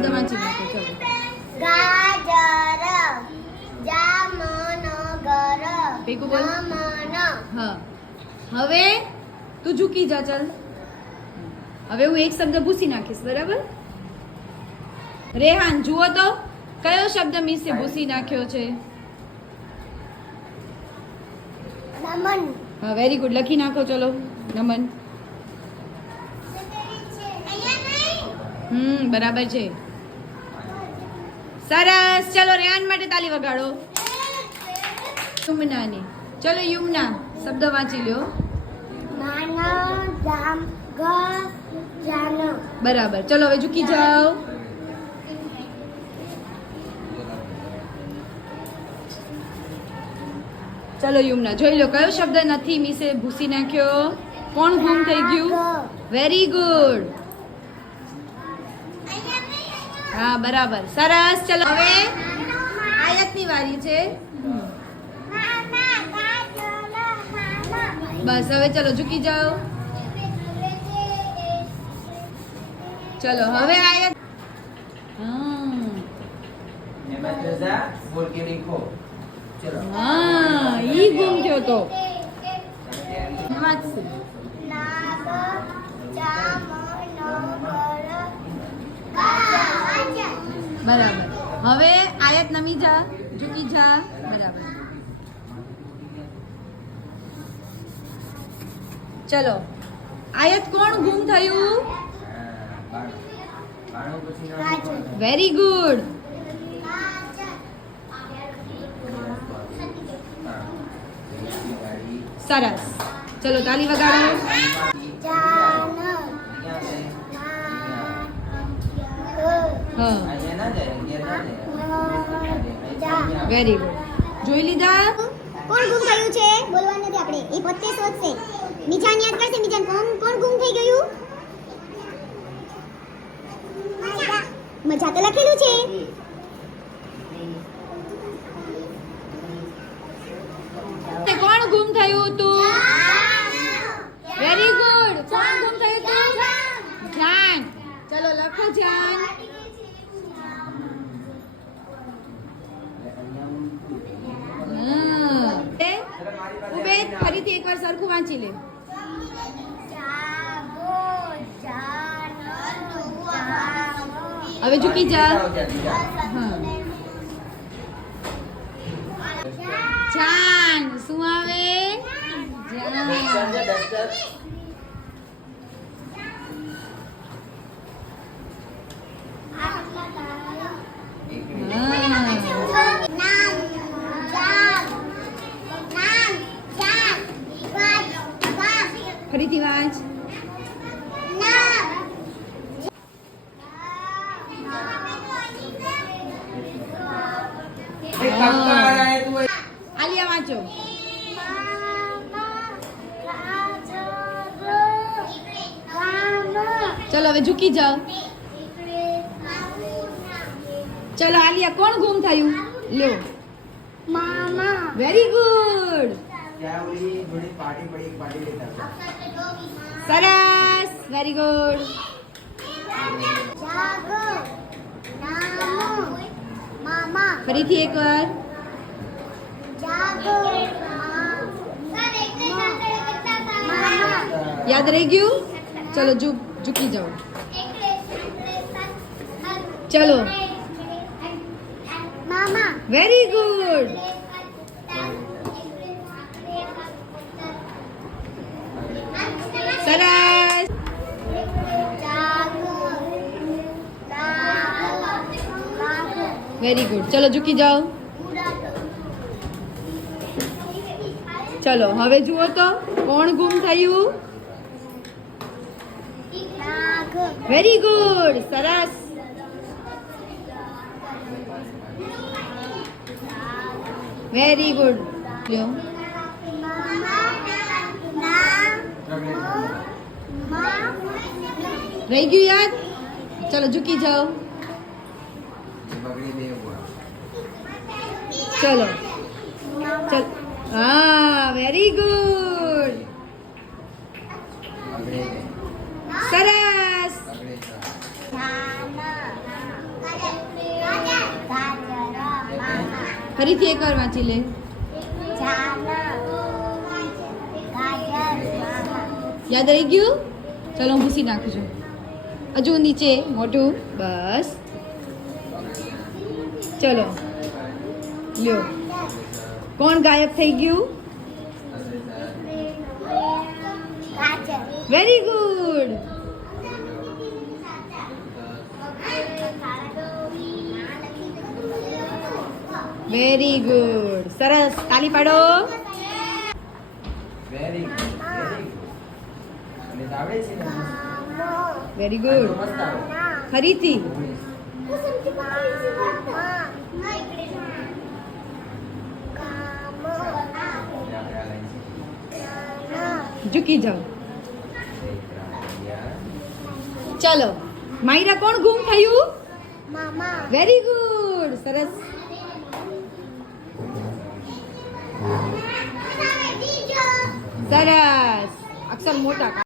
શબ્દ વાંચી નાખો. ચલો. ગાજર જામનગર ભેગું બોલ. નમન. હા, હવે તું ઝૂકી જા. ચાલ, હવે હું એક શબ્દ ભૂસી નાખીશ, બરાબર? રેહાન, જુઓ તો કયો શબ્દ મીસે ભૂસી નાખ્યો છે? નમન. હા, વેરી ગુડ. લખી નાખો. ચલો, નમન. બરાબર છે. સરસ. ચલો, રેહાન માટે તાલી વગાડો. યુમનાની. ચલો, યુમના શબ્દ વાંચી લ્યો. માન જામ ગ જાન. બરાબર. ચલો, હવે ઝૂકી જાઓ. ચલો યુમના, જોઈ લો કયો શબ્દ નથી મીસે ભૂસી નાખ્યો. કોણ ગુમ થઈ ગયું? Very good. હા, બરાબર. સરસ. ચલો, હવે આયતની વારી છે. બસ, હવે ચલો ઝૂકી જાઓ. ચલો, હવે આયત. હા, ઈ ગુમ થયો તો. વાંચશું. નાગ જામનગર. બરાબર. હવે આયત નમી જા, ઝૂકી જા. બરાબર. ચલો, આયત કોણ ગુમ થયું? Very good. સરસ. ચલો, તાલી વગાડો. જાન. હા, વેરી ગુડ. જોઈ લીધા? કોણ ગુમ થયું છે? બોલવાનું નથી આપણે. એ પોતે શોધશે. નિજાન યાદ કરશે. નિજાન કોણ ગુમ થઈ ગયું? મજા તો લખેલું છે. કોણ ગુમ થયું હતું? Very good. કોણ ગુમ થયું હતું? જાન. ચલો, લખો જાન. ઉબેદ, ફરીથી એકવાર સરખું વાંચી લે. હવે ઝૂકી જા. હા, જાન. શું આવે? જાન. ફરીથી વાંચ. આલિયા વાંચો. ચલો, હવે ઝૂકી જાઓ. ચલો, આલિયા કોણ ગુમ થયું? લ્યો. મામા. Very good. સરસ. Very good. મામા. ફરીથી એકવાર. યાદ રહી ગયું? ચલો, ઝૂકી જાઓ. ચલો, મામા. Very good. સરસ. Very good. ચલો, ઝૂકી જાઓ. ચલો, હવે જુઓ તો કોણ ગુમ થયું? Very good. સરસ. Very good. લ્યો. રહી ગયું યાદ? ચલો, ઝૂકી જાઓ. ચલો. ચલ. હા, વેરી ગુડ. સરસ. ફરીથી એકવાર વાંચી લે. યાદ રહી ગયું? ચલો હું ભૂસી નાખું છું. હજુ નીચે મોટું. બસ ચલો લ્યો. કોણ ગાયબ થઈ ગયું? Very good. Very good. સરસ. તાલી પાડો. Very good. અને આવડે છે ને? Very good. મસ્ત આવે. ફરીથી. આપણે આ લાઈન છે. ઝૂકી જાઓ. ચલો માયરા કોણ ગુમ થયું? Very good. સરસ. સરસ. અક્ષર મોટા